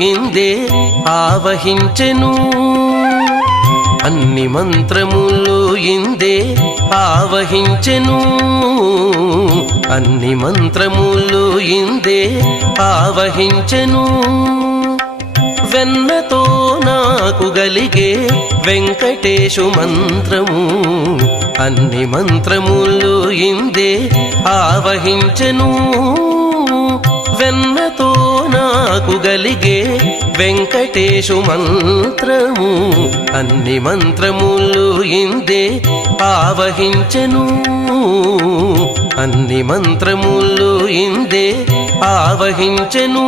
ఇందే ఆవహించెను అన్ని మంత్రములు ఇందే ఆవహించెను అన్ని మంత్రములు ఇందే ఆవహించెను వెన్నతో నాకు గలిగే వెంకటేశు మంత్రము అన్ని మంత్రములు ఇందే ఆవహించెను వెన్నతో నాకు గలిగే వెంకటేశు మంత్రము అన్ని మంత్రములు ఇందే ఆవహించెను అన్ని మంత్రములు ఇందే ఆవహించెను